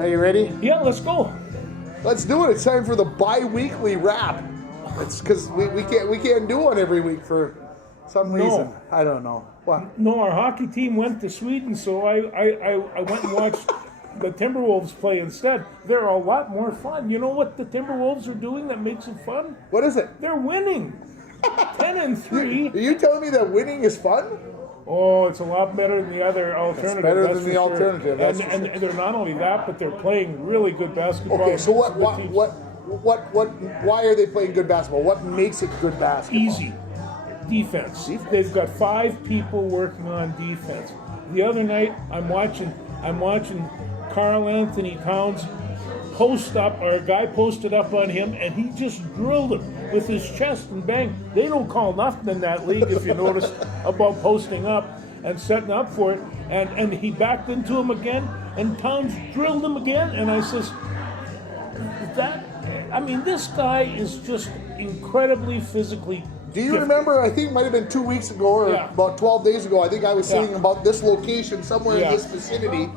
Are you ready? Yeah, let's go. Let's do it. It's time for the bi-weekly wrap. It's because we can't do one every week for some reason. I don't know. What? No, our hockey team went to Sweden, so I went and watched the Timberwolves play instead. They're a lot more fun. You know what the Timberwolves are doing that makes it fun? What is it? They're winning. 10-3. Are you telling me that winning is fun? Oh, it's a lot better than the other alternative. It's better that's than for the sure. alternative. That's And, for and they're not only that, but they're playing really good basketball. Okay, so Good teams. why are they playing good basketball? What makes it good basketball? Easy. Defense. They've got 5 people working on defense. The other night, I'm watching Karl Anthony Towns post up, or a guy posted up on him, and he just drilled him with his chest and bang. They don't call nothing in that league, if you notice, about posting up and setting up for it. And he backed into him again, and Towns drilled him again. And I says, this guy is just incredibly physically Do you gifted. remember, I think it might have been 2 weeks ago or Yeah. about 12 days ago, I think I was saying Yeah. about this location somewhere in Yeah. this vicinity.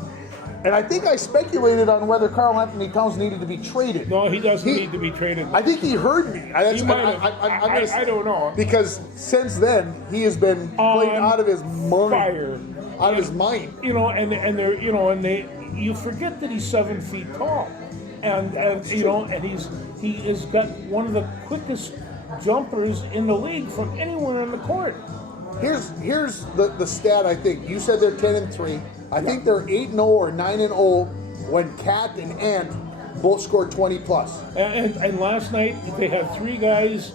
And I think I speculated on whether Karl Anthony Towns needed to be traded. No, he doesn't need to be traded. I think he heard me. He might have. I don't know. Because since then, he has been playing out of his mind. Fire. Out of his mind. You know, and they're, you know, and you forget that he's 7 feet tall, and you know, and he has got one of the quickest jumpers in the league from anywhere in the court. Here's the stat. I think you said they're 10-3. I think they're 8-0 or 9-0 when Cat and Ant both scored 20 plus. And last night they had 3 guys.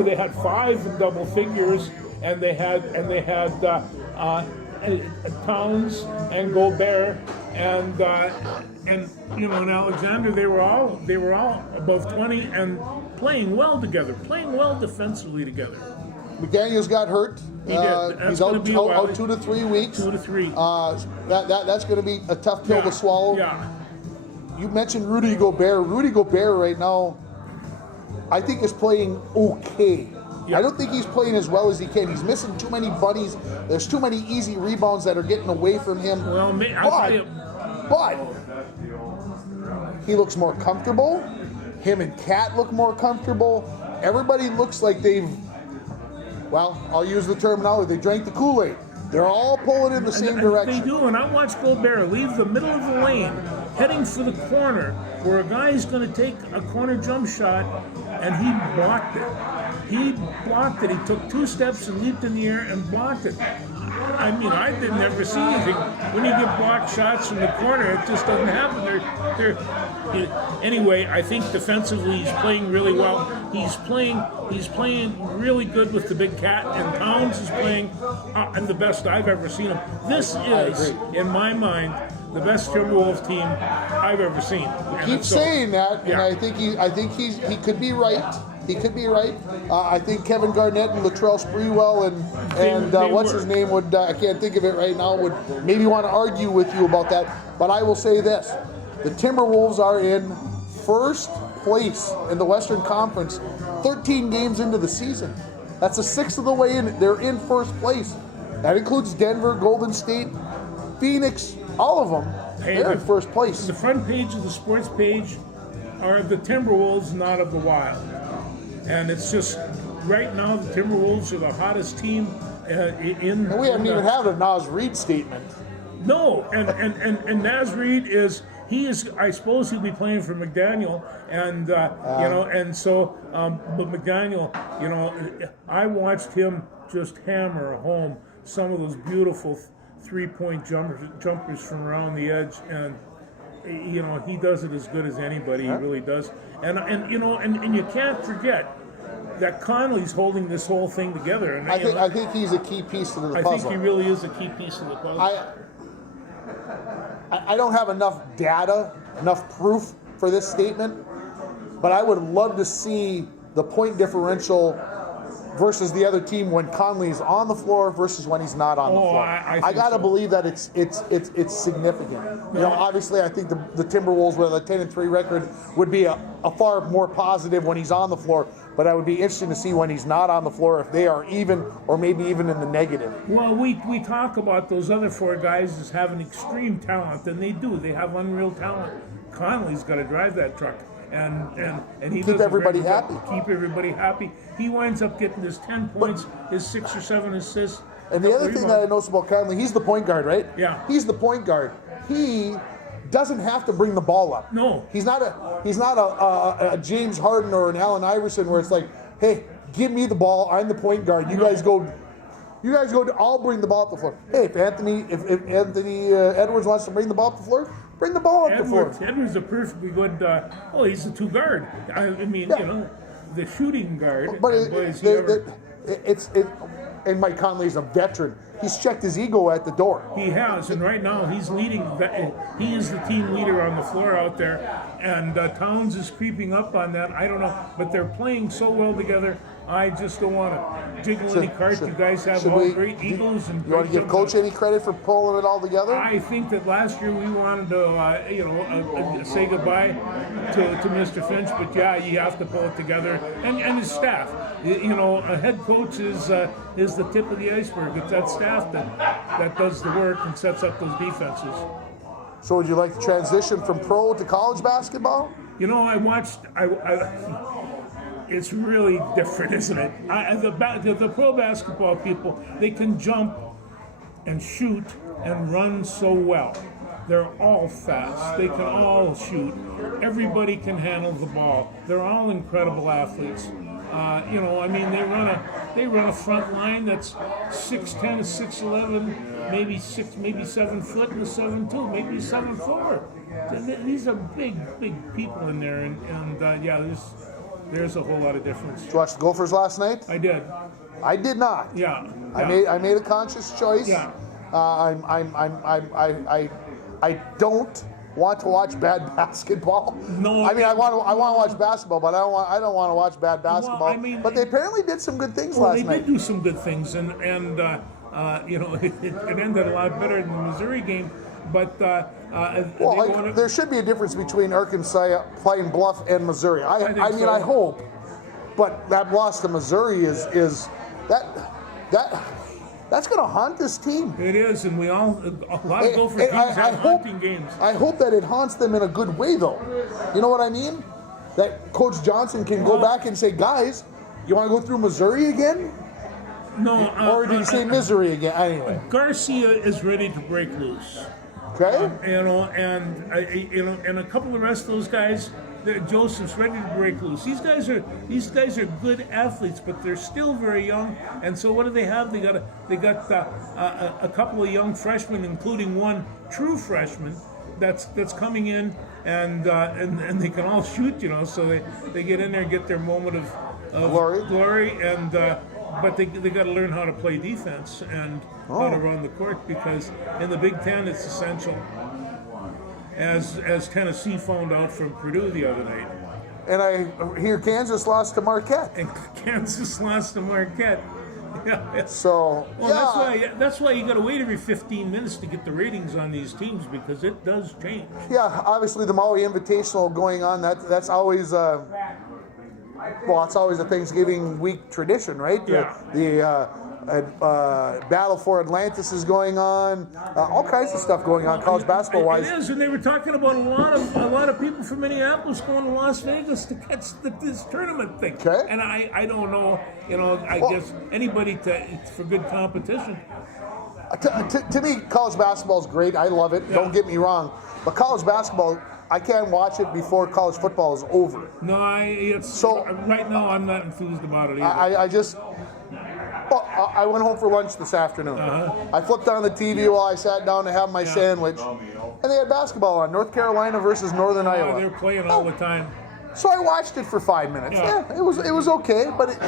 They had 5 in double figures, and they had Towns and Gobert and you know, and Alexander. They were all above 20 and playing well together, playing well defensively together. McDaniels got hurt. He did. That's He's gonna be a while. out 2 to 3 weeks. 2 to 3. That's going to be a tough pill to swallow. Yeah. You mentioned Rudy Gobert. Rudy Gobert right now, I think, is playing okay. Yeah. I don't think he's playing as well as he can. He's missing too many buddies. There's too many easy rebounds that are getting away from him. Well, I'll tell you. But he looks more comfortable. Him and Kat look more comfortable. Everybody looks like they've, well, I'll use the terminology, they drank the Kool-Aid. They're all pulling in the same direction. They do, and I watched Gobert leave the middle of the lane, heading for the corner, where a guy's going to take a corner jump shot, and he blocked it. He blocked it. He took 2 steps and leaped in the air and blocked it. I mean, I didn't ever see anything. When you get blocked shots from the corner, it just doesn't happen. Anyway, I think defensively he's playing really well. He's playing really good with the big cat, and Towns is playing and the best I've ever seen him. This is, in my mind, the best Timberwolves team I've ever seen. Keep saying that, yeah. and I think he could be right. He could be right. I think Kevin Garnett and Latrell Sprewell and what's his name would, I can't think of it right now, would maybe want to argue with you about that. But I will say this. The Timberwolves are in first place in the Western Conference 13 games into the season. That's a sixth of the way in. They're in first place. That includes Denver, Golden State, Phoenix, all of them. They're in first place. The front page of the sports page are the Timberwolves, not of the Wild. And it's just, right now, the Timberwolves are the hottest team in... And we haven't even had a Naz Reid statement. No, and Naz Reid is, I suppose he'll be playing for McDaniel, and, you know, and so, but McDaniel, you know, I watched him just hammer home some of those beautiful 3-point jumpers from around the edge, and, you know, he does it as good as anybody. He really does. And you know, and you can't forget that Conley's holding this whole thing together. And I think he's a key piece of the puzzle. I think he really is a key piece of the puzzle. I don't have enough data, enough proof for this statement, but I would love to see the point differential versus the other team when Conley's on the floor versus when he's not on the floor. I gotta believe that it's significant. You know, obviously, I think the Timberwolves with a 10-3 record would be a far more positive when he's on the floor. But I would be interested to see when he's not on the floor if they are even or maybe even in the negative. Well, we talk about those other 4 guys as having extreme talent, and they do. They have unreal talent. Conley's got to drive that truck. And he Keep does a everybody very good job. happy. Keep everybody happy. He winds up getting his 10 points, his 6 or 7 assists. And the other thing that I noticed about Conley, he's the point guard, right? Yeah. He's the point guard. He doesn't have to bring the ball up. No. He's not a James Harden or an Allen Iverson where it's like, hey, give me the ball. I'm the point guard. You guys go. I'll bring the ball up the floor. Hey, if Anthony Edwards wants to bring the ball up the floor, bring the ball up the floor. Edwards a perfectly good. He's a 2 guard. I mean, Yeah. The shooting guard. But and Mike Conley's a veteran. He's checked his ego at the door. He has, and right now he's leading. He is the team leader on the floor out there, and Towns is creeping up on that. I don't know, but they're playing so well together. I just don't want to jiggle any cards. You guys have all great egos and. You want to give Coach any credit for pulling it all together? I think that last year we wanted to, say goodbye to Mr. Finch, but yeah, you have to pull it together, and his staff. A head coach is the tip of the iceberg. It's that staff that does the work and sets up those defenses. So would you like to transition from pro to college basketball? I watched. It's really different, isn't it? The pro basketball people, they can jump and shoot and run so well. They're all fast. They can all shoot. Everybody can handle the ball. They're all incredible athletes. They run a front line that's 6'10", 6'11", maybe 7 foot and a 7'2", maybe 7'4". These are big people in there, and there's a whole lot of difference. Did you watch the Gophers last night? I did. I did not. Yeah. I made a conscious choice. Yeah. I don't want to watch bad basketball. No. I want to watch basketball, but I don't want to watch bad basketball. Well, but they apparently did some good things last night. They did do some good things, and it ended a lot better than the Missouri game. But there should be a difference between Arkansas, Pine Bluff, and Missouri. I hope, but that loss to Missouri is that's going to haunt this team. It is, and a lot of Gopher teams have haunting games. I hope that it haunts them in a good way, though. You know what I mean? That Coach Johnson can go back and say, guys, you want to go through Missouri again? No. Or did he say misery again? Anyway. Garcia is ready to break loose. Okay. And a couple of the rest of those guys, Joseph's ready to break loose. These guys are good athletes, but they're still very young. And so what do they have? They got a couple of young freshmen, including one true freshman that's coming in, and they can all shoot. So they get in there and get their moment of glory, and but they got to learn how to play defense and how to run the court, because in the Big Ten it's essential, as Tennessee found out from Purdue the other night. And I hear Kansas lost to Marquette. And Kansas lost to Marquette. Yeah. So that's why you got to wait every 15 minutes to get the ratings on these teams, because it does change. Yeah, obviously the Maui Invitational going on. That's always it's always a Thanksgiving week tradition, right? Yeah. The Battle for Atlantis is going on. All kinds of stuff going on, college basketball wise. It is, and they were talking about a lot of people from Minneapolis going to Las Vegas to catch this tournament thing. Okay. And I don't know, I guess anybody for good competition. To me, college basketball is great. I love it. Yeah. Don't get me wrong, but college basketball, I can't watch it before college football is over. No, right now I'm not enthused about it either. I went home for lunch this afternoon. I flipped on the TV while I sat down to have my sandwich, and they had basketball on, North Carolina versus Northern Iowa. They're playing all the time. So I watched it for 5 minutes. Yeah, it was okay, but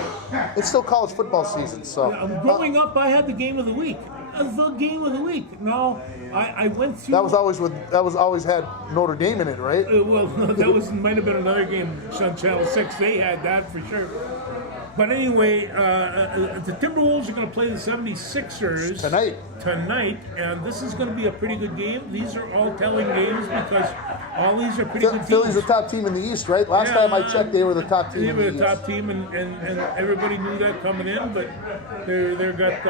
it's still college football season. So growing up, I had the game of the week. The game of the week. No, I went through. That was always had Notre Dame in it, right? That might have been another game on Channel 6. They had that for sure. But anyway, the Timberwolves are going to play the 76ers tonight, and this is going to be a pretty good game. These are all telling games because all these are pretty good teams. Philly's the top team in the East, right? Last time I checked, they were the top team. They were the top team, and everybody knew that coming in. But they're got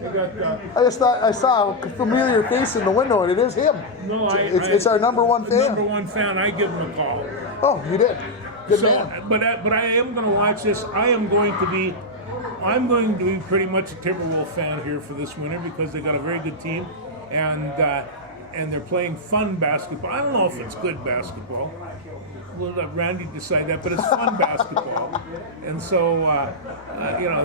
They got. I just thought I saw a familiar face in the window, and it is him. No, it's our number one fan. Number one fan. I give him a call. Oh, you did. Good So, man. but I am going to watch this. I'm going to be pretty much a Timberwolf fan here for this winter because they got a very good team, and they're playing fun basketball. I don't know if it's good basketball. We'll let Randy decide that, but it's fun basketball, and so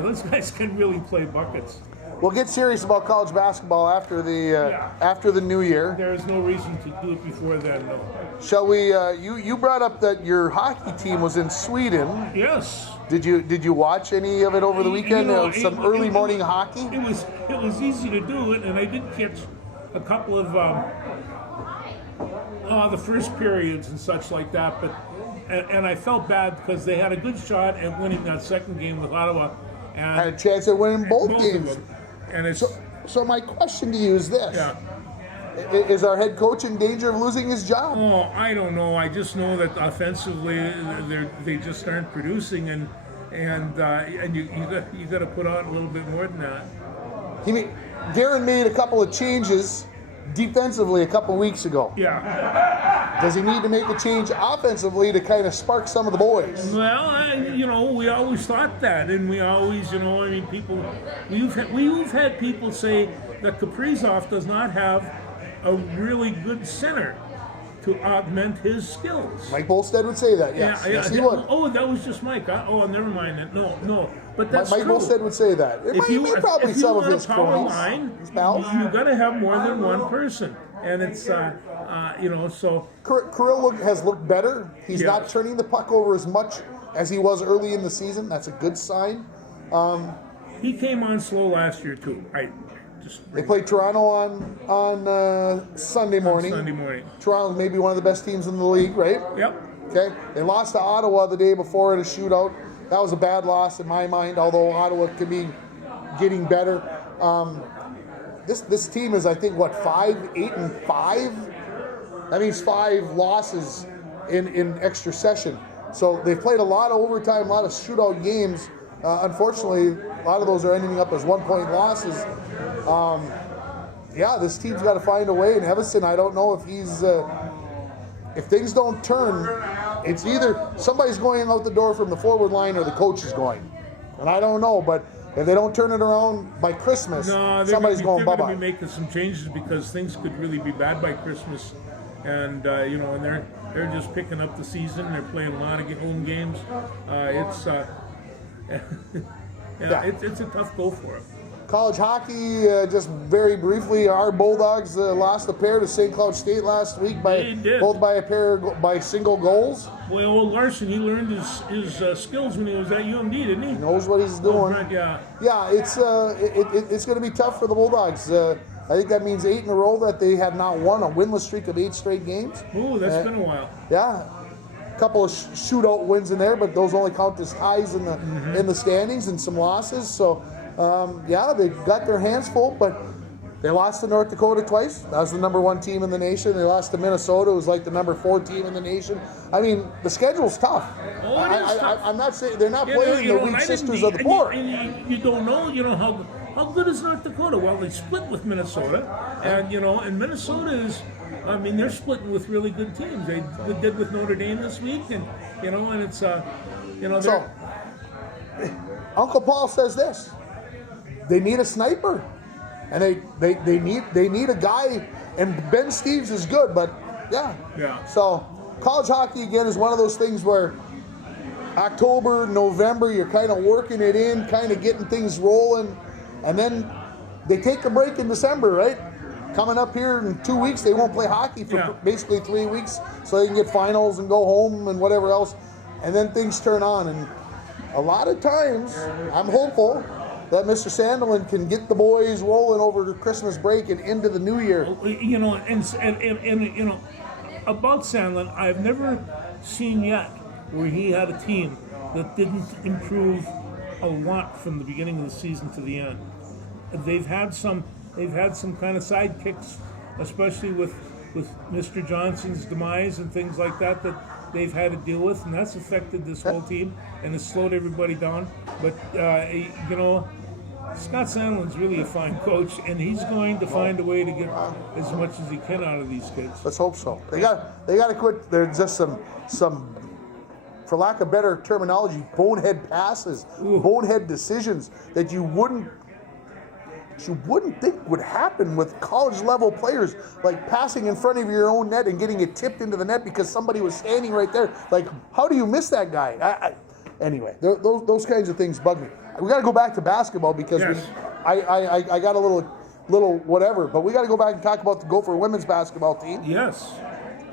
those guys can really play buckets. We'll get serious about college basketball after the new year. There is no reason to do it before then, no. Shall we? You brought up that your hockey team was in Sweden. Yes. Did you watch any of it over the weekend? Some early morning hockey. It was easy to do it, and I did catch a couple of the first periods and such like that. But and I felt bad because they had a good shot at winning that second game with Ottawa, and Had a chance at winning both of games. them. And it's So my question to you is this: yeah. Is our head coach in danger of losing his job? Oh, I don't know. I just know that offensively they just aren't producing, and you got to put out a little bit more than that. Darren made a couple of changes defensively a couple weeks ago. Yeah. Does he need to make a change offensively to kind of spark some of the boys? Well, we always thought that, and we always, people, we've had people say that Kaprizov does not have a really good center to augment his skills. Mike Bolstead would say that. Yes, yes, he would. Oh, that was just Mike. Never mind that. No, but that's Mike true. Bolstead would say that. It might be probably some of his cronies, his pals. You got to have more than one person, and it's so. Kirill has looked better. He's Yes. not turning the puck over as much as he was early in the season. That's a good sign. He came on slow last year too. They played Toronto on Sunday morning. Toronto's maybe one of the best teams in the league, right? Yep. Okay. They lost to Ottawa the day before in a shootout. That was a bad loss in my mind, although Ottawa could be getting better. This team is, I think, 8-5? That means 5 losses in extra session. So they've played a lot of overtime, a lot of shootout games. Unfortunately, a lot of those are ending up as 1-point losses. This team's got to find a way. And Evason, I don't know if he's... if things don't turn, it's either somebody's going out the door from the forward line or the coach is going. And I don't know, but if they don't turn it around by Christmas, somebody's going bye-bye. They're going to be making some changes because things could really be bad by Christmas. And, and they're just picking up the season. They're playing a lot of home games. It's a tough go for them. College hockey, just very briefly, our Bulldogs lost a pair to St. Cloud State last week both by single goals. Well, Larson, he learned his skills when he was at UMD, didn't he? He knows what he's doing. Yeah. Yeah, it's going to be tough for the Bulldogs. I think that means 8 in a row that they have not won, a winless streak of 8 straight games. Ooh, that's been a while. Yeah. A couple of shootout wins in there, but those only count as ties in the standings and some losses. So, they got their hands full, but they lost to North Dakota twice. That was the number 1 team in the nation. They lost to Minnesota, who was like the number 4 team in the nation. I mean, the schedule's tough. Oh, it is tough. I'm not saying they're not playing the weak sisters of the poor. You don't know, how good is North Dakota? Well, they split with Minnesota, and Minnesota is, they're splitting with really good teams. They did with Notre Dame this week, and it's, So, Uncle Paul says this: they need a sniper, and they need a guy. And Ben Steves is good, but yeah. So college hockey again is one of those things where October, November, you're kind of working it in, kind of getting things rolling, and then they take a break in December, right? Coming up here in 2 weeks, they won't play hockey for basically 3 weeks, so they can get finals and go home and whatever else, and then things turn on. And a lot of times, I'm hopeful that Mr. Sandelin can get the boys rolling over the Christmas break and into the new year. About Sandelin, I've never seen yet where he had a team that didn't improve a lot from the beginning of the season to the end. They've had some kind of sidekicks, especially with Mr. Johnson's demise and things like that they've had to deal with, and that's affected this whole team and has slowed everybody down. But Scott Sandlin's really a fine coach, and he's going to find a way to get as much as he can out of these kids. Let's hope so. They got to quit. There's just some, for lack of better terminology, bonehead passes, bonehead decisions that you wouldn't think would happen with college level players, like passing in front of your own net and getting it tipped into the net because somebody was standing right there. Like, how do you miss that guy? Anyway, those kinds of things bug me. We got to go back to basketball because Yes. I got a little whatever, but we got to go back and talk about the Gopher women's basketball team. Yes.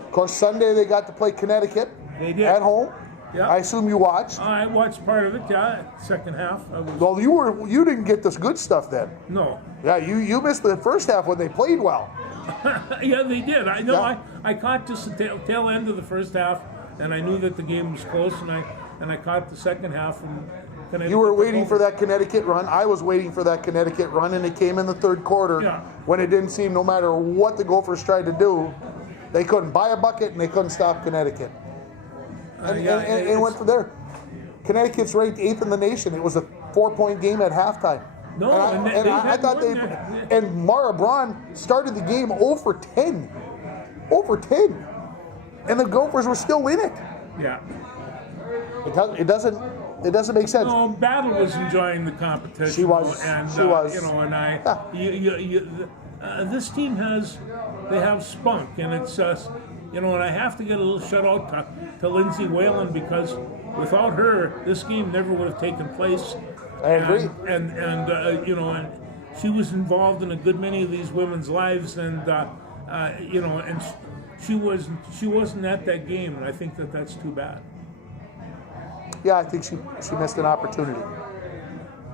Of course, Sunday they got to play Connecticut They did. at home. Yeah. I assume you watched. I watched part of it, yeah, second half. Well, you didn't get this good stuff then. No. Yeah, you missed the first half when they played well. Yeah, they did. I know. Yeah. I caught just the tail end of the first half, and I knew that the game was close, and I caught the second half. And You were waiting for that Connecticut run. I was waiting for that Connecticut run, and it came in the third quarter Yeah. when it didn't seem, no matter what the Gophers tried to do, they couldn't buy a bucket and they couldn't stop Connecticut. And it went from there. Connecticut's ranked 8th in the nation. It was a 4-point game at halftime. No, I thought they. And Mara Braun started the game 0 for 10. 0 for 10. And the Gophers were still in it. Yeah. It doesn't make sense. No, Battle was enjoying the competition. She was. And, She was. You know, and this team they have spunk, and it's and I have to get a little shout out to Lindsay Whalen because without her, this game never would have taken place. I agree. And she was involved in a good many of these women's lives, and she wasn't at that game, and I think that's too bad. Yeah, I think she missed an opportunity.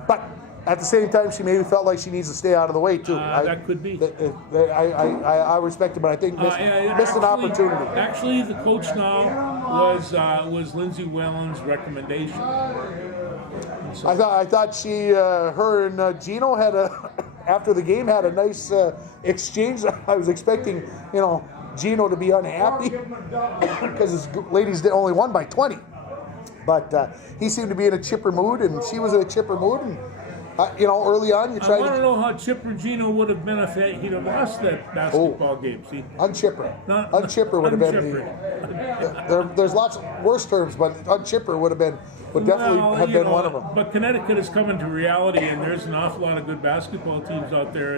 But at the same time, she maybe felt like she needs to stay out of the way too. That could be. I respect it, but I think missed an opportunity. Actually, the coach now was Lindsay Whalen's recommendation. So, I thought she, her and Gino had after the game had a nice exchange. I was expecting, Gino to be unhappy because his ladies only won by 20. But he seemed to be in a chipper mood, and she was in a chipper mood. And early on, you tried. I want to know how chipper Gino would have been if he'd have lost that basketball game. See, unchipper. Unchipper would have been there's lots of worse terms, but unchipper would definitely have been one of them. But Connecticut has come into reality, and there's an awful lot of good basketball teams out there.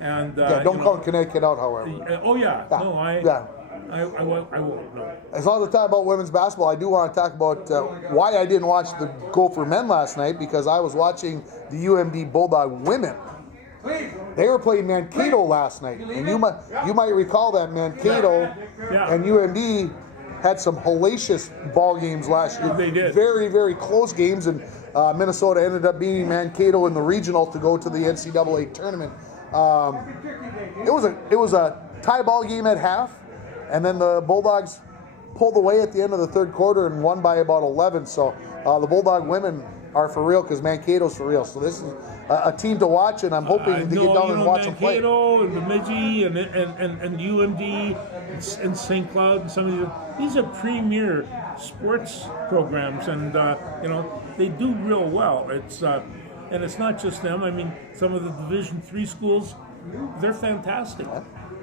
And don't call Connecticut out, however. Oh yeah, no, I won't. No. As long as we talk about women's basketball, I do want to talk about why I didn't watch the Gopher men last night, because I was watching the UMD Bulldog women. They were playing Mankato last night, and you might recall that Mankato and UMD had some hellacious ball games last year. They did. Very, very close games, and Minnesota ended up beating Mankato in the regional to go to the NCAA tournament. It was a tie ball game at half. And then the Bulldogs pulled away at the end of the third quarter and won by about 11. So the Bulldog women are for real because Mankato's for real. So this is a team to watch, and I'm hoping to get down and watch them play. Mankato and Bemidji and UMD and St. Cloud and some of these are premier sports programs, and they do real well. And it's not just them. I mean, some of the Division III schools, they're fantastic.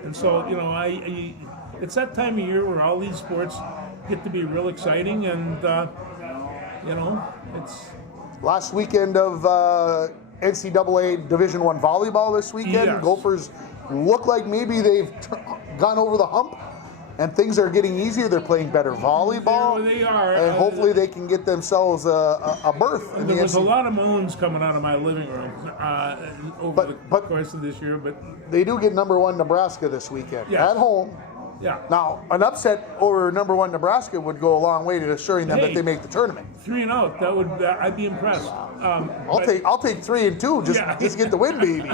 And so it's that time of year where all these sports get to be real exciting, and it's last weekend of NCAA Division I volleyball this weekend. Yes. Gophers look like maybe they've gone over the hump, and things are getting easier. They're playing better volleyball. They are, and hopefully they can get themselves a berth. In there was a NCAA. lot of moans coming out of my living room over the course of this year, but They do get number 1 Nebraska this weekend Yes. at home. yeah. Now, an upset over number 1 Nebraska would go a long way to assuring them that they make the tournament. 3-0. I'd be impressed. I'll take 3 and 2. Just get the win, baby.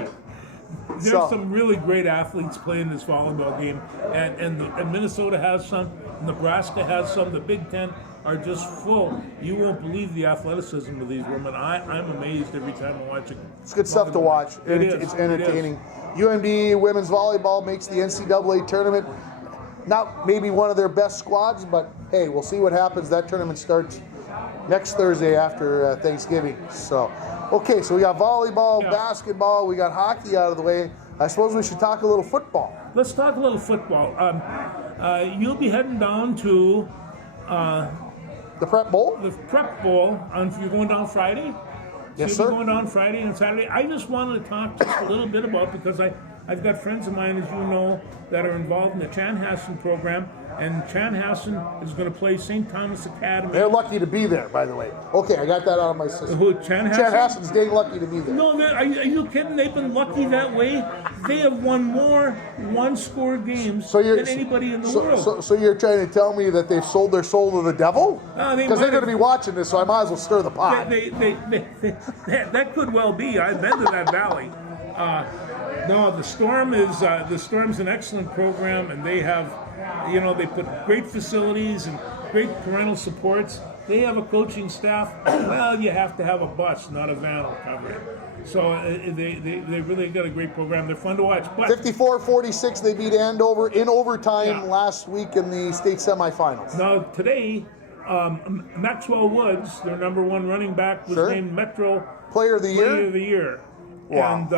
There's some really great athletes playing this volleyball game, and Minnesota has some, Nebraska has some. The Big Ten are just full. You won't believe the athleticism of these women. I'm amazed every time I watch it. It's good stuff to watch. It's entertaining. UMD women's volleyball makes the NCAA tournament. Not maybe one of their best squads, but hey, we'll see what happens. That tournament starts next Thursday after Thanksgiving. So, okay, so we got volleyball, Yeah. basketball, we got hockey out of the way. I suppose we should talk a little football. Let's talk a little football. You'll be heading down to The Prep Bowl? the Prep Bowl. You're going down Friday? Yes, So you're sir. going down Friday and Saturday. I just wanted to talk just a little bit about, because I've got friends of mine, as you know, that are involved in the Chanhassen program, and Chanhassen is going to play St. Thomas Academy. They're lucky to be there, by the way. Okay, I got that out of my system. Who, Chanhassen? Chanhassen's dang lucky to be there. No, are you kidding? They've been lucky that way. They have won more one-score games than anybody in the world. So you're trying to tell me that they've sold their soul to the devil? They Because they're might going to be watching this, so I might as well stir the pot. That could well be. I've been to that valley. No, the Storm's an excellent program, and they have, they put great facilities and great parental supports. They have a coaching staff. Well, you have to have a bus, not a van will cover it. So they really got a great program. They're fun to watch. But 54-46, they beat Andover in overtime Yeah. last week in the state semifinals. now today, Maxwell Woods, their number one running back, was Sure. named Metro Player of the Player year? of the Year. Wow. And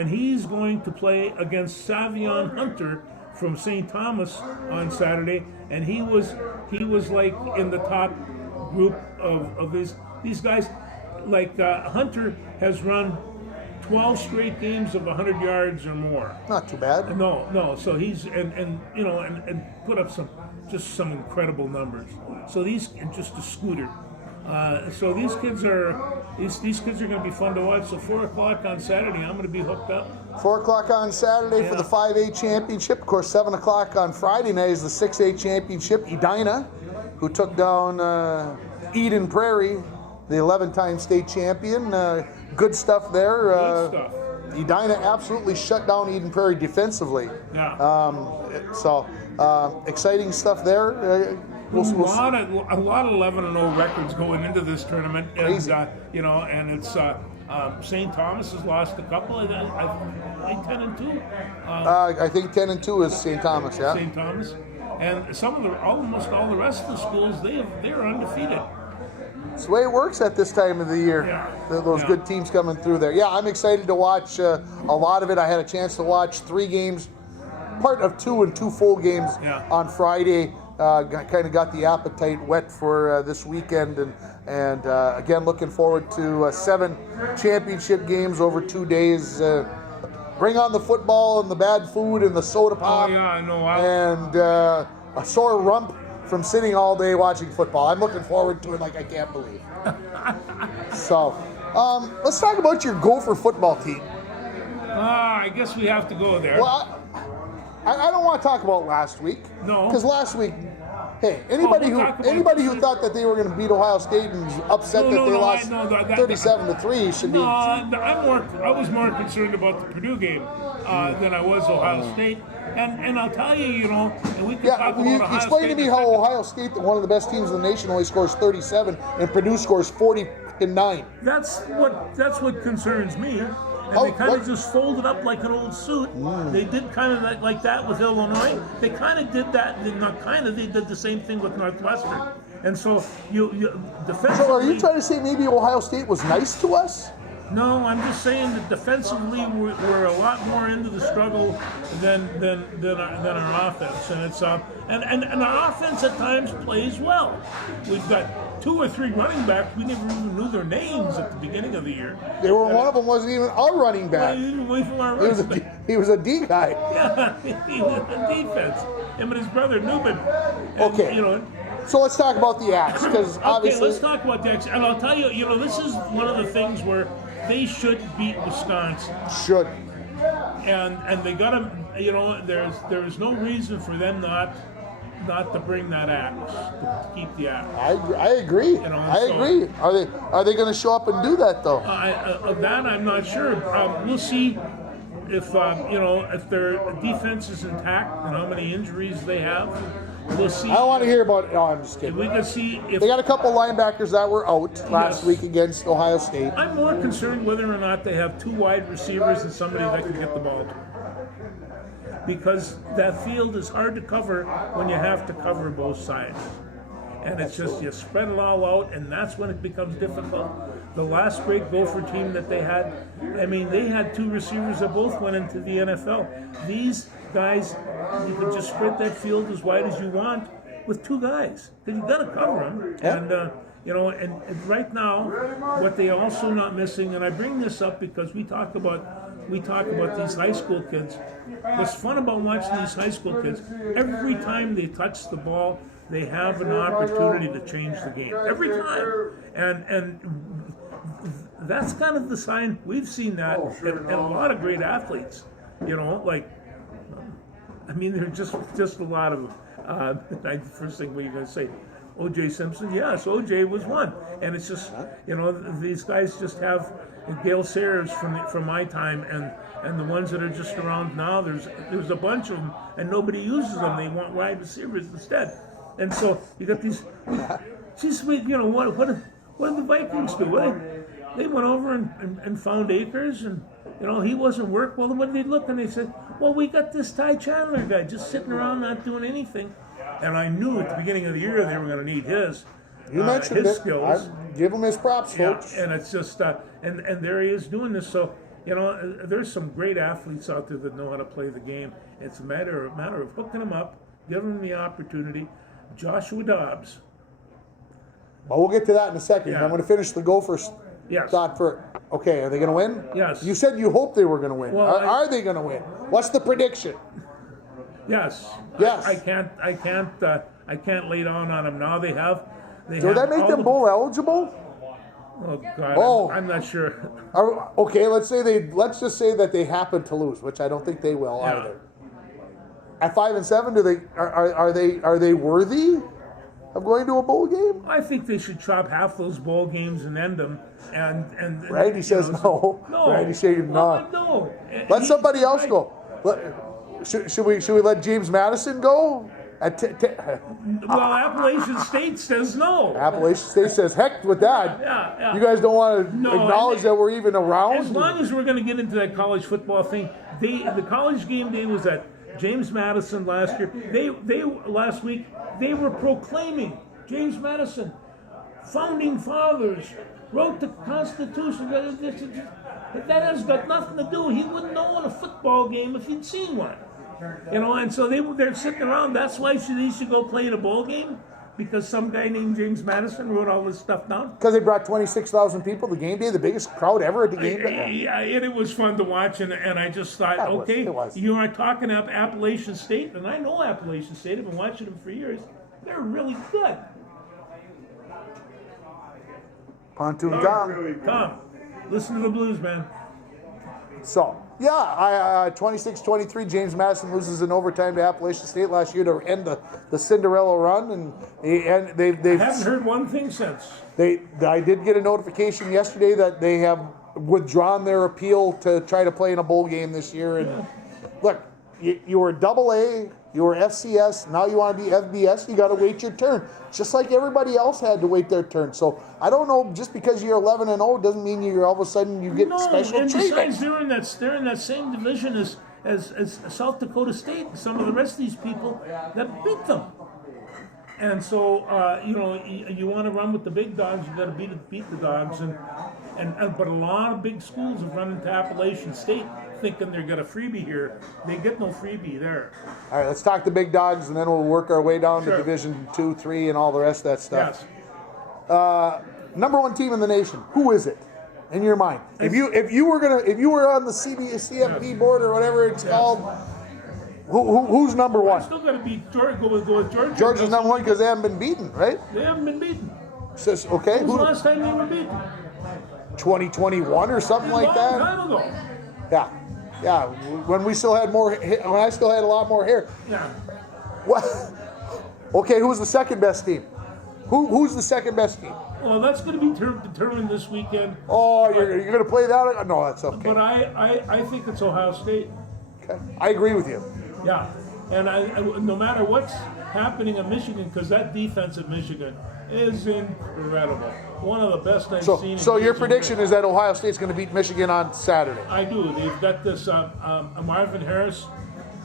and he's going to play against Savion Hunter from St. Thomas on Saturday, and he was like in the top group of these guys. Like Hunter has run 12 straight games of 100 yards or more. Not too bad. No. So he's and put up some incredible numbers. So these just a scooter. So these kids are going to be fun to watch. So 4:00 on Saturday, I'm going to be hooked up. 4 o'clock on Saturday for the 5A championship. Of course, 7 o'clock on Friday night is the 6A championship. Edina, who took down Eden Prairie, the 11-time state champion. Good stuff there. Good stuff. Edina absolutely shut down Eden Prairie defensively. Yeah. Exciting stuff there. A lot of 11-0 records going into this tournament. Crazy. And it's St. Thomas has lost a couple. I think 10-2. I think 10-2 is St. Thomas. Yeah. St. Thomas, and almost all the rest of the schools they're undefeated. It's the way it works at this time of the year. Yeah. Those Yeah. good teams coming through there. Yeah, I'm excited to watch a lot of it. I had a chance to watch 3 games, part of 2 and 2 full games on Friday. Kind of got the appetite wet for this weekend, and again looking forward to 7 championship games over 2 days. Bring on the football and the bad food and the soda pop. Oh yeah, I know. And a sore rump from sitting all day watching football. I'm looking forward to it like I can't believe. So, let's talk about your Gopher football team. I guess we have to go there. Well, I don't want to talk about last week. No. Because last week, hey, anybody we'll who talk about thought that they were going to beat Ohio State and was upset that they lost 37-3 should be. I was more concerned about the Purdue game than I was Ohio State. And I'll tell you, and we can talk about you Ohio explain State to me how Ohio State, one of the best teams in the nation, only scores 37, and Purdue scores 49. That's what concerns me. And Oh, they kind what? of just folded up like an old suit. They did kind of like that with Illinois. They kind of did that. They did the same thing with Northwestern. And so you defensively. So are you trying to say maybe Ohio State was nice to us? No, I'm just saying that defensively we're a lot more into the struggle than our offense, and it's and our offense at times plays well. We've got 2 or 3 running backs. We never even knew their names at the beginning of the year. One of them wasn't even a running back. Away from our running back. He was a D guy. Yeah, he was on defense. Him and his brother Newman. And, Okay. So let's talk about the Axe, because obviously. Okay, let's talk about the Axe. And I'll tell you, this is one of the things where they should beat Wisconsin. Should. And they got to, there's no reason for them not to bring that Axe, to keep the Axe. I agree. I agree. Are they going to show up and do that though? Of that, I'm not sure. We'll see if if their defense is intact and how many injuries they have. We'll see. I don't want to hear about it. No, I'm just kidding. We can see if They got a couple linebackers that were out last week against Ohio State. I'm more concerned whether or not they have 2 wide receivers and somebody that can get the ball to. Because that field is hard to cover when you have to cover both sides. and it's just you spread it all out, and that's when it becomes difficult. The last great Gopher team that they had, I mean, they had 2 receivers that both went into the NFL. These guys, you could just spread that field as wide as you want with 2 guys, because you got to cover them. Yeah. And and right now, what they also not missing, and I bring this up because we talk about these high school kids. What's fun about watching these high school kids? Every time they touch the ball, they have an opportunity to change the game. Every time, and that's kind of the sign we've seen that in a lot of great athletes. Like, I mean, there's just a lot of. First thing, what are you going to say? O.J. Simpson, yes, O.J. was one, and it's just these guys just have Gale Sayers from my time, and the ones that are just around now. There's a bunch of them, and nobody uses them. They want wide receivers instead, and so you got these. Geez, what did the Vikings do? They went over and found Akers, and he wasn't work. Well, when they looked and they said, well, we got this Ty Chandler guy just sitting around not doing anything. And I knew at the beginning of the year they were going to need his skills. I give him his props, folks. Yeah, and it's just and there he is doing this. So there's some great athletes out there that know how to play the game. It's a matter of hooking them up, giving them the opportunity. Joshua Dobbs. Well, we'll get to that in a second. Yeah. I'm going to finish the Gophers thought for. Okay, are they going to win? Yes. You said you hoped they were going to win. Well, are they going to win? What's the prediction? Yes. Yes. I can't lay down on them now. They have. Does that make them bowl eligible? Oh God, I'm not sure. Okay, let's just say that they happen to lose, which I don't think they will either. At 5-7, are they worthy of going to a bowl game? I think they should chop half those bowl games and end them. And Randy says no. Randy says not. No. Let somebody else go. Should we let James Madison go? Well, Appalachian State says no. Appalachian State says heck with that. Yeah. You guys don't want to acknowledge that we're even around? As long as we're going to get into that college football thing, the college game day was at James Madison last year. They last week they were proclaiming James Madison, founding fathers, wrote the Constitution. That has got nothing to do. He wouldn't know in a football game if he'd seen one. And so they're sitting around. That's why they should go play in a bowl game, because some guy named James Madison wrote all this stuff down. Because they brought 26,000 people to the game day, the biggest crowd ever at the game day. Yeah, and it was fun to watch, and I just thought, it was. You are talking up Appalachian State, and I know Appalachian State. I've been watching them for years. They're really good. Pontoon Tom. Tom, listen to the blues, man. So, 26-23, James Madison loses in overtime to Appalachian State last year to end the Cinderella run, and they've I haven't heard one thing since. I did get a notification yesterday that they have withdrawn their appeal to try to play in a bowl game this year. And look, you were AA, you were FCS, now you want to be FBS, you got to wait your turn. Just like everybody else had to wait their turn. So I don't know, just because you're 11-0 doesn't mean you're all of a sudden you get special treatment. Besides, they're in that same division as South Dakota State and some of the rest of these people that beat them. And so you want to run with the big dogs, you got to beat the dogs, but a lot of big schools have run into Appalachian State thinking they're got a freebie here. They get no freebie there. All right, let's talk the big dogs, and then we'll work our way down to Division 2, 3, and all the rest of that stuff. Yes. Number one team in the nation. Who is it in your mind? If you were on the CFP board or whatever it's called, who's number one? Still got to be Georgia. Go with Georgia. Georgia's number one because they haven't been beaten, right? They haven't been beaten. Says okay. When was the last time they were beaten? 2021 or something like that. A long time ago. Yeah. When we still had when I still had a lot more hair. Yeah. What? Okay, who's the second best team? Who's the second best team? Well, that's going to be determined this weekend. Oh, you're going to play that? No, that's okay. But I think it's Ohio State. Okay, I agree with you. Yeah, and I no matter what's happening in Michigan, because that defense at Michigan is incredible. One of the best I've seen. So your prediction is that Ohio State's going to beat Michigan on Saturday? I do. They've got this Marvin Harris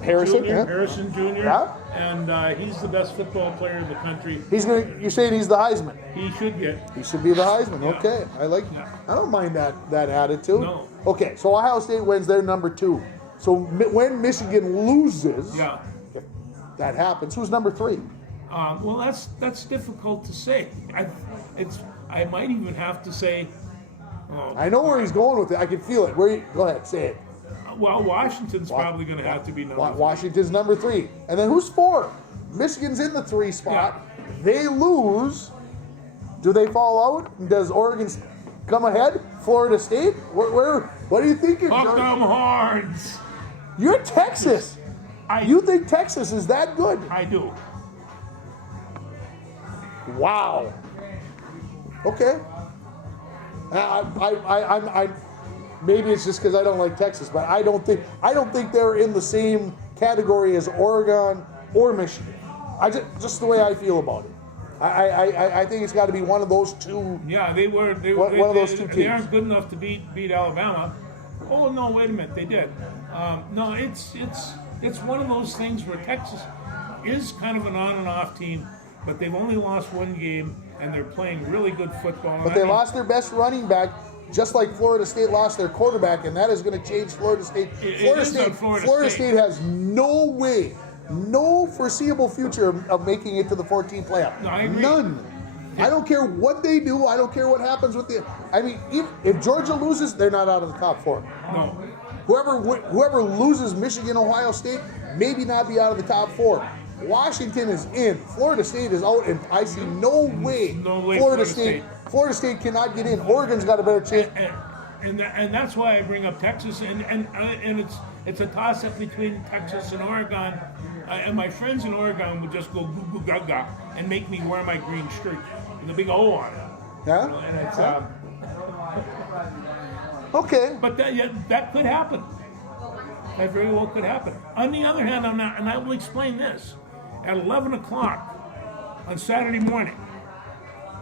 Harrison, Junior, yeah. Harrison Jr. Yeah. And he's the best football player in the country. You're saying he's the Heisman? He should get. He should be the Heisman. Yeah. Okay, I don't mind that attitude. No. Okay, so Ohio State wins their number 2. So when Michigan loses, Yeah. if that happens, who's number 3? Well, that's difficult to say. I might even have to say. I know where he's going with it. I can feel it. Go ahead, say it. Well, Washington's probably going to have to be number 3. Washington's number 3. And then who's 4? Michigan's in the 3 spot. Yeah. They lose. Do they fall out? Does Oregon come ahead? Florida State? What are you thinking, Hook George? 'em horns. You're Texas. You think Texas is that good? I do. Wow. Okay. I maybe it's just because I don't like Texas, but I don't think they're in the same category as Oregon or Michigan. Just the way I feel about it. I think it's got to be one of those two. Yeah, they one of those two They teams. aren't good enough to beat Alabama. Oh no, wait a minute, they did. No, it's one of those things where Texas is kind of an on and off team, but they've only lost one game and they're playing really good football. But they lost their best running back, just like Florida State lost their quarterback, and that is going to change Florida State. Florida State has no foreseeable future of making it to the 14 playoff. No, I agree. None. I don't care what they do. I don't care what happens with the. I mean, if Georgia loses, they're not out of the top 4. No. Whoever loses Michigan, Ohio State, maybe not be out of the top 4. Washington is in. Florida State is out, and I see no way. No way Florida State cannot get in. Oregon's got a better chance. And that's why I bring up Texas, and it's a toss up between Texas and Oregon, and my friends in Oregon would just go goo goo gaga and make me wear my green shirt with a big O on it. Yeah. And it's Okay. but that could happen. That very well could happen. On the other hand, and I will explain this, at 11 o'clock on Saturday morning,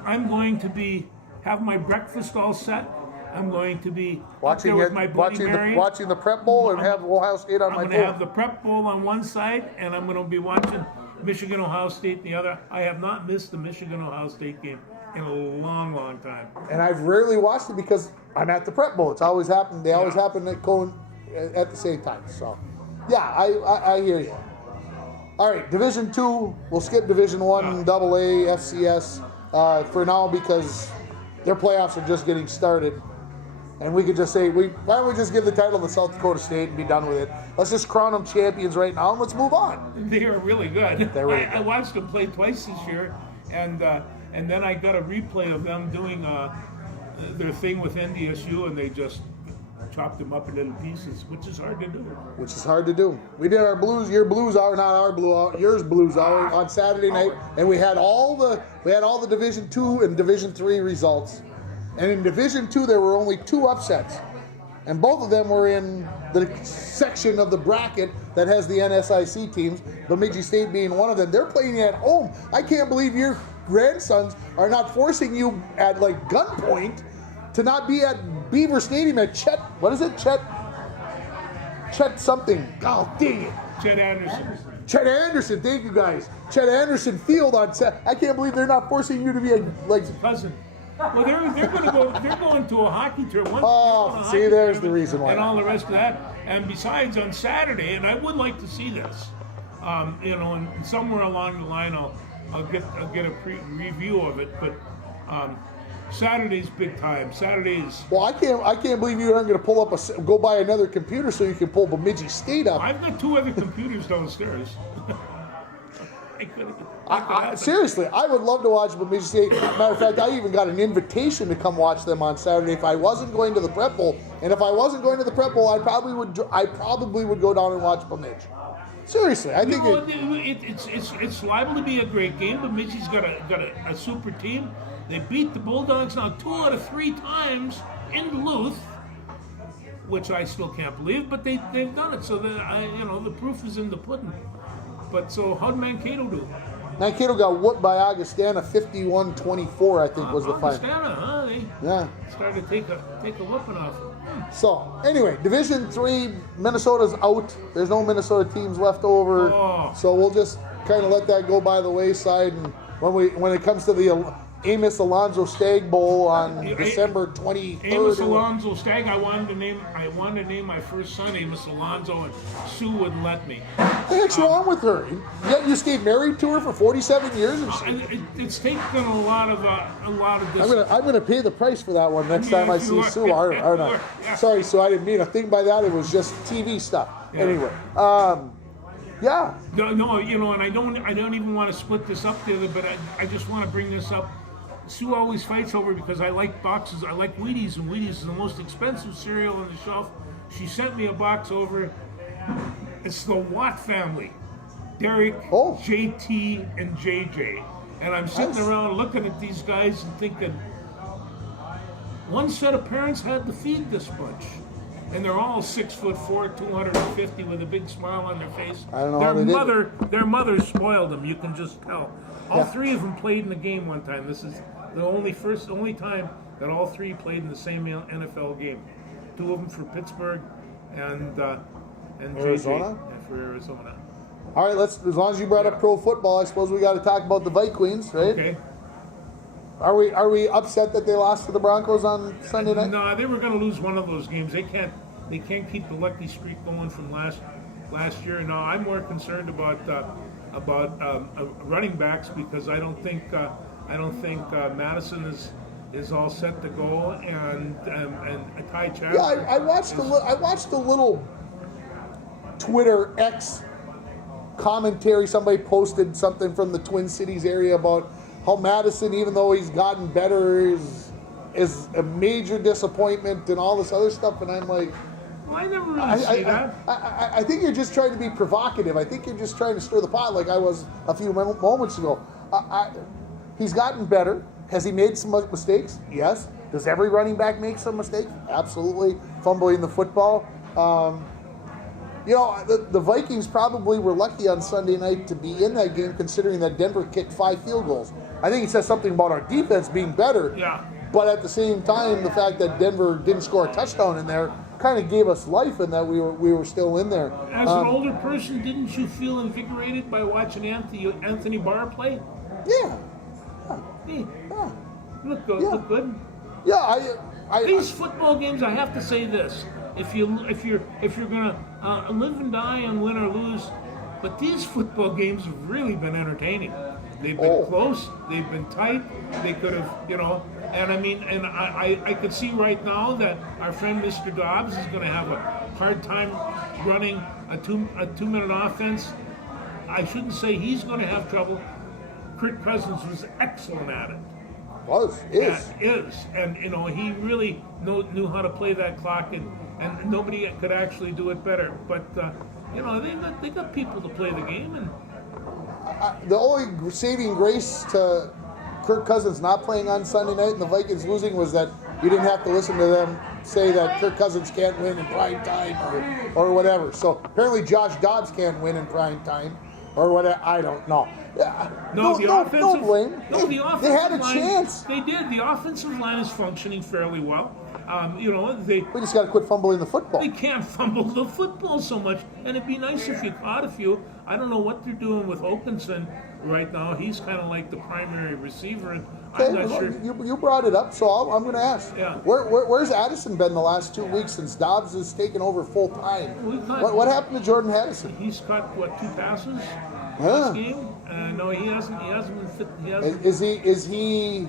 I'm going to have my breakfast all set. I'm going to be Watching the Prep Bowl and have Ohio State on my I'm going to have the Prep Bowl on one side, and I'm going to be watching Michigan, Ohio State the other. I have not missed the Michigan, Ohio State game in a long, long time. And I've rarely watched it because I'm at the Prep Bowl. It's always happened. They always happen at the same time. So, yeah, I hear you. All right, Division 2. We'll skip Division 1, AA, FCS for now because their playoffs are just getting started. And we could just say, why don't we just give the title to South Dakota State and be done with it? Let's just crown them champions right now and let's move on. They are really good. They're really good. I watched them play twice this year, and then I got a replay of them doing their thing with NDSU, and they just chopped them up in little pieces, which is hard to do. We did our blues, your blues hour, not our blue hour, yours blues hour on Saturday night, and we had all the Division 2 and Division 3 results. And in Division 2, there were only 2 upsets. And both of them were in the section of the bracket that has the NSIC teams, Bemidji State being one of them. They're playing at home. I can't believe your grandsons are not forcing you at like gunpoint to not be at Beaver Stadium at Chet something. Oh, dang it. Chet Anderson. Chet Anderson, thank you guys. Chet Anderson Field on set. I can't believe they're not forcing you to be Cousin. Well, they're going to go. They're going to a hockey tournament. See, there's the reason why. And all the rest of that. And besides, on Saturday, and I would like to see this. And somewhere along the line, I'll get a review of it. But Saturday's big time. Saturday's. Well, I can't believe you aren't going to go buy another computer so you can pull Bemidji State up. I've got 2 other computers downstairs. Seriously, I would love to watch Bemidji State. Matter of fact, I even got an invitation to come watch them on Saturday if I wasn't going to the Prep Bowl. And if I wasn't going to the Prep Bowl, I probably would go down and watch Bemidji. Seriously, I think it's liable to be a great game. Bemidji's got a super team. They beat the Bulldogs now 2 out of 3 times in Duluth, which I still can't believe, but they've done it. So the proof is in the pudding. But so how'd Mankato do? Mankato got whooped by Augustana 51-24, I think was the final. Augustana, huh? They started to take a whooping off them. So anyway, Division 3, Minnesota's out. There's no Minnesota teams left over. Oh. So we'll just kind of let that go by the wayside. And when it comes to the Amos Alonzo Stagg Bowl on December 23rd. Amos Alonzo Stagg. I wanted to name my first son Amos Alonzo, and Sue wouldn't let me. What the heck's wrong with her? Yet you stayed married to her for 47 years. And it's taken a lot of this. I'm gonna pay the price for that one next time I see Sue. Aren't I? Yeah. Sorry, Sue. I didn't mean a thing by that. It was just TV stuff. Yeah. Anyway, yeah. No, and I don't even want to split this up together, but I just want to bring this up. Sue always fights over because I like boxes. I like Wheaties, and Wheaties is the most expensive cereal on the shelf. She sent me a box over. It's the Watt family, Derek, JT, and JJ. And I'm sitting around looking at these guys and thinking, one set of parents had to feed this bunch. And they're all 6'4", 250, with a big smile on their face. I don't know how they did Their mother spoiled them. You can just tell. All three of them played in the game one time. This is the only time that all three played in the same NFL game. Two of them for Pittsburgh, and Arizona? JJ for Arizona. All right, as long as you brought up pro football, I suppose we got to talk about the Vikings, right? Okay. Are we upset that they lost to the Broncos on Sunday night? No, they were going to lose one of those games. They can't keep the lucky streak going from last year. No, I'm more concerned about running backs, because I don't think Madison is all set to go, and Ty Chapman. Yeah, I watched a little Twitter X commentary. Somebody posted something from the Twin Cities area about how Madison, even though he's gotten better, is a major disappointment and all this other stuff. And I'm like, well, I never really see that. I think you're just trying to be provocative. I think you're just trying to stir the pot like I was a few moments ago. He's gotten better. Has he made some mistakes? Yes. Does every running back make some mistakes? Absolutely. Fumbling the football. The Vikings probably were lucky on Sunday night to be in that game, considering that Denver kicked 5 field goals. I think it says something about our defense being better. Yeah. But at the same time, the fact that Denver didn't score a touchdown in there kind of gave us life in that we were still in there. As an older person, didn't you feel invigorated by watching Anthony Barr play? Yeah. Hey, Yeah. look good. Yeah. Look good. Yeah. These football games, I have to say this: if you're gonna live and die on win or lose, but these football games have really been entertaining. They've been close. They've been tight. They could have, and I mean, and I could see right now that our friend Mr. Dobbs is going to have a hard time running a 2-minute offense. I shouldn't say he's going to have trouble. Kirk Cousins was excellent at it. Is, and he really knew how to play that clock, and nobody could actually do it better. But they got people to play the game, and the only saving grace to Kirk Cousins not playing on Sunday night and the Vikings losing was that you didn't have to listen to them say that Kirk Cousins can't win in prime time or whatever. So apparently Josh Dobbs can't win in prime time or whatever. I don't know. No blame. No, the offensive they had a line, chance. They did. The offensive line is functioning fairly well. We just got to quit fumbling the football. They can't fumble the football so much, and it'd be nice if you caught a few. I don't know what they're doing with Hockenson right now. He's kind of like the primary receiver. And I'm not sure. You brought it up, so I'm going to ask. Yeah. Where's Addison been the last 2 weeks since Dobbs has taken over full time? What happened to Jordan Addison? He's caught 2 passes this game. No, he hasn't been fit. Is he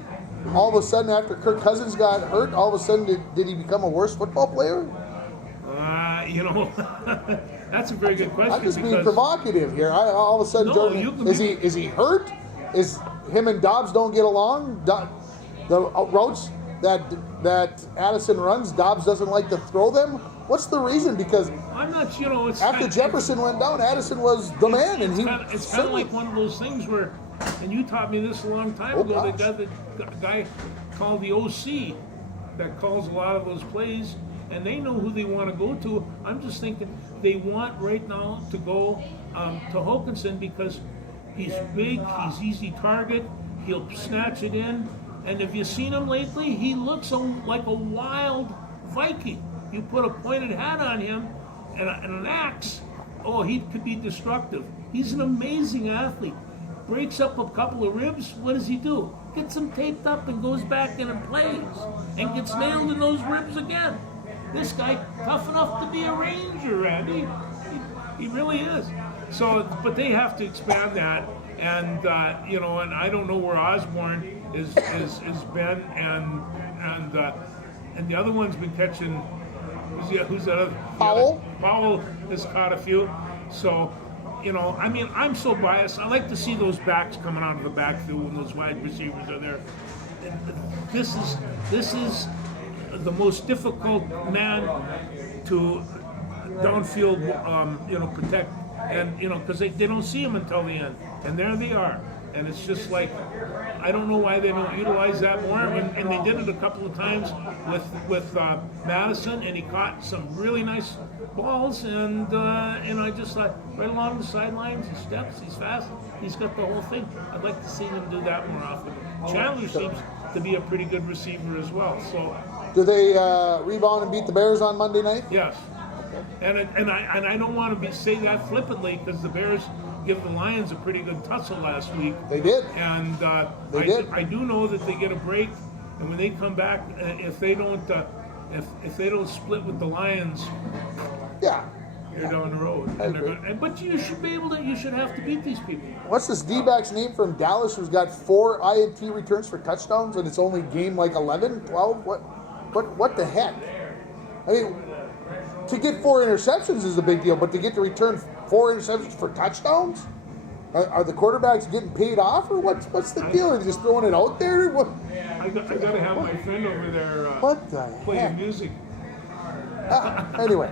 all of a sudden, after Kirk Cousins got hurt, all of a sudden did he become a worse football player? That's a very good question. I'm just being provocative here. All of a sudden, Jordan, is he hurt? Is him and Dobbs don't get along? The routes that Addison runs, Dobbs doesn't like to throw them. What's the reason? Because I'm not. After Jefferson went down, Addison was the man, and it's kind of like one of those things where, and you taught me this a long time ago. The guy called the OC that calls a lot of those plays, and they know who they want to go to. I'm just thinking they want right now to go to Hockenson because he's big, he's easy target, he'll snatch it in, and if you've seen him lately, he looks like a wild Viking. you put a pointed hat on him and an axe, oh, he could be destructive. He's an amazing athlete. Breaks up a couple of ribs, what does he do? Gets them taped up and goes back in and plays and gets nailed in those ribs again. This guy, tough enough to be a Ranger, Randy. He really is. So, but they have to expand that, and and I don't know where Osborne is been, and the other one's been catching. Who's that other? Powell? Powell has caught a few. So, I mean, I'm so biased. I like to see those backs coming out of the backfield when those wide receivers are there. This is the most difficult man to downfield, protect, and because they don't see him until the end, and there they are. And it's just like, I don't know why they don't utilize that more. And they did it a couple of times with Madison, and he caught some really nice balls. And I just thought, right along the sidelines, he steps, he's fast, he's got the whole thing. I'd like to see him do that more often. Chandler seems to be a pretty good receiver as well. So, do they rebound and beat the Bears on Monday night? Yes. And I don't want to say that flippantly, because the Bears give the Lions a pretty good tussle last week. They did. And I do know that they get a break, and when they come back, if they don't split with the Lions, yeah, they're down the road. But you should be able to. You should have to beat these people. What's this D-back's name from Dallas who's got 4 INT returns for touchdowns, and it's only game like 11, 12? What the heck? I mean, to get 4 interceptions is a big deal, but to get to return 4 interceptions for touchdowns? Are the quarterbacks getting paid off, or what's the deal? Are they just throwing it out there? What? I got to have my friend over there what the playing heck? music. Anyway,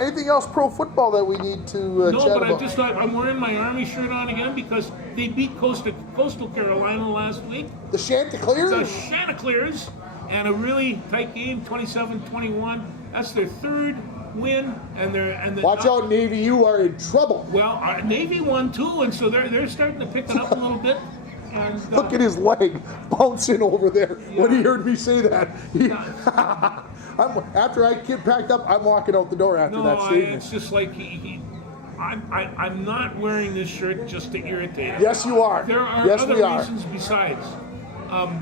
anything else pro football that we need to chat but about? I'm wearing my Army shirt on again because they beat Coastal Carolina last week. The Chanticleers? The Chanticleers, and a really tight game, 27-21. That's their 3rd win, and watch out, Navy! You are in trouble. Well, Navy won too, and so they're starting to pick it up a little bit. And look at his leg bouncing over there when he heard me say that. After I get packed up, I'm walking out the door after that statement. It's just like I'm not wearing this shirt just to irritate him. Yes, you are. There are other reasons besides,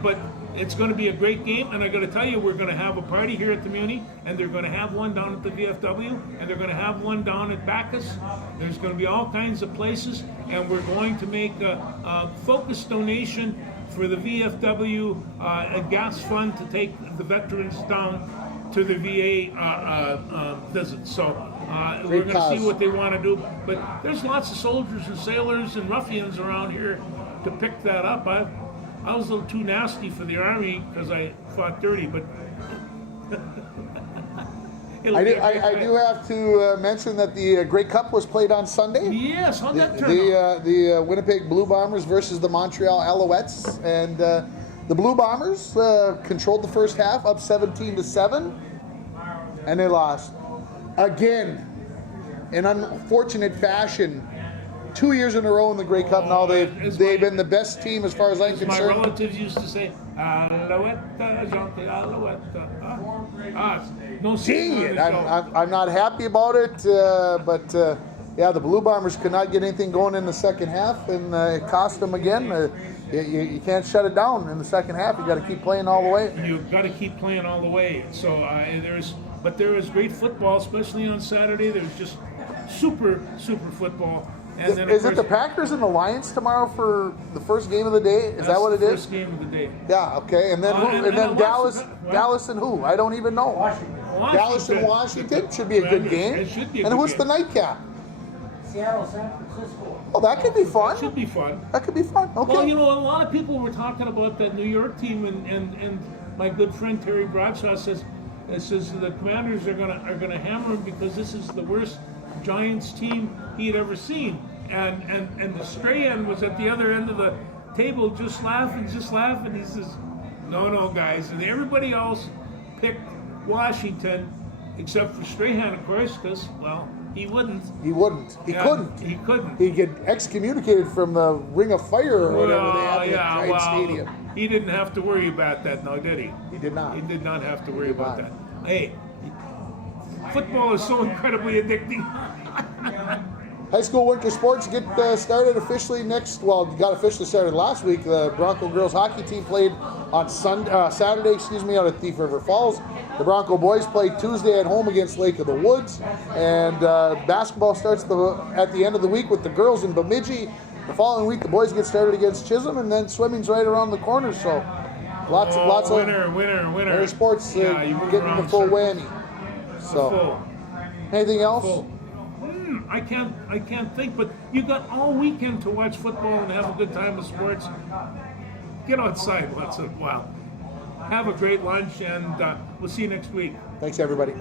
but. It's going to be a great game, and I got to tell you, we're going to have a party here at the Muni, and they're going to have one down at the VFW, and they're going to have one down at Bacchus. There's going to be all kinds of places, and we're going to make a focused donation for the VFW a gas fund to take the veterans down to the VA visit. So we're going to see what they want to do. But there's lots of soldiers and sailors and ruffians around here to pick that up. I was a little too nasty for the Army because I fought dirty, but I do have to mention that the Grey Cup was played on Sunday. Yes, how'd that turn out? The Winnipeg Blue Bombers versus the Montreal Alouettes, and the Blue Bombers controlled the first half, up 17-7, and they lost again in unfortunate fashion. 2 years in a row in the Grey Cup. Now they've been the best team as far as I'm concerned. My relatives used to say, Alouette, Jean-Pierre Alouette. No Dang it! I'm not happy about it, but yeah, the Blue Bombers could not get anything going in the second half, and it cost them again. You can't shut it down in the second half. You got to keep playing all the way. You've got to keep playing all the way. So there was great football, especially on Saturday. There was just super football. And then, is it the Packers and the Lions tomorrow for the first game of the day? Is that what it is? First game of the day. Yeah. Okay. And then then Dallas and who? I don't even know. Washington. Dallas and Washington should be a good game. It should be. And who's the nightcap? Seattle, San Francisco. Oh, that could be fun. Should be fun. That could be fun. Okay. Well, a lot of people were talking about that New York team, and my good friend Terry Bradshaw says the Commanders are gonna hammer him because this is the worst Giants team he had ever seen. And the Strahan was at the other end of the table just laughing. He says, no, guys. And everybody else picked Washington, except for Strahan, of course, because, well, he wouldn't. He couldn't. He couldn't. He'd get excommunicated from the Ring of Fire or whatever they have in the Giant Stadium. He didn't have to worry about that, now, did he? He did not. He did not have to worry about that. Hey, football is so incredibly addicting. High school winter sports get started officially got officially started last week. The Bronco girls hockey team played on Saturday, out at Thief River Falls. The Bronco boys played Tuesday at home against Lake of the Woods. And basketball starts at the end of the week with the girls in Bemidji. The following week, the boys get started against Chisholm, and then swimming's right around the corner. So lots of winter sports getting the full whammy. So anything else? I can't think, but you got all weekend to watch football and have a good time with sports. Get outside once in a while. Have a great lunch, and we'll see you next week. Thanks, everybody.